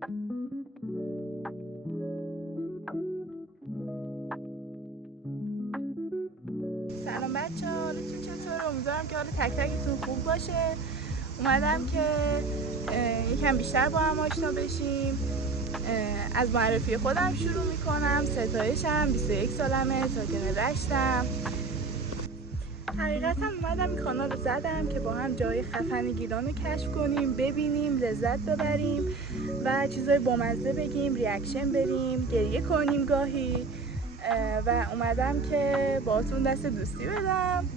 سلام بچه ها، حالتون چطوره؟ امیدوارم که حال تک تکتون خوب باشه. اومدم که یکم بیشتر با هم آشنا بشیم. از معرفی خودم شروع میکنم. ستایشم، 21 سالمه، ساکن رشتم. حقیقتا اومدم این کانال رو زدم که با هم جای خفن گیلان رو کشف کنیم، ببینیم، لذت ببریم و چیزای بامزه بگیم، ریاکشن بریم، گریه کنیم گاهی. و اومدم که باهاتون دست دوستی بدم.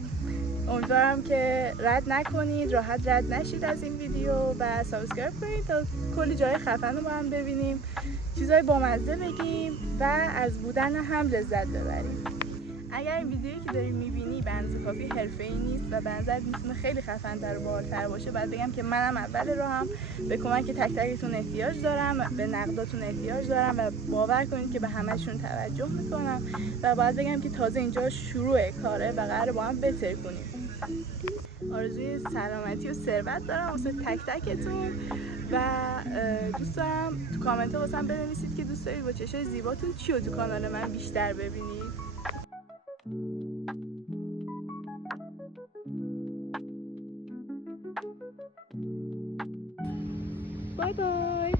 امیدوارم که رد نکنید، راحت رد نشید از این ویدیو و سابسکرایب کنید تا کلی جای خفن رو با هم ببینیم، چیزای بامزه بگیم و از بودن هم لذت ببریم. اگر این ویدیویی که داری میبینی به اندازه کافی حرفه‌ای نیست و به نظرت میتونه خیلی خفن‌تر و باحال‌تر باشه، باید بگم که منم اول راهم به کمک تک تکتون احتیاج دارم، به نقداتون احتیاج دارم و باور کنید که به همه‌شون توجه میکنم و باید بگم که تازه اینجا شروع کاره و قراره با هم بتر کنیم. آرزوی سلامتی و ثروت دارم واسه تک تکتون و دوست دارم تو کامنت ها واسم بنویسید که دوست دارید با چشای زیباتون چی رو تو کانال من بیشتر ببینید. بای بای.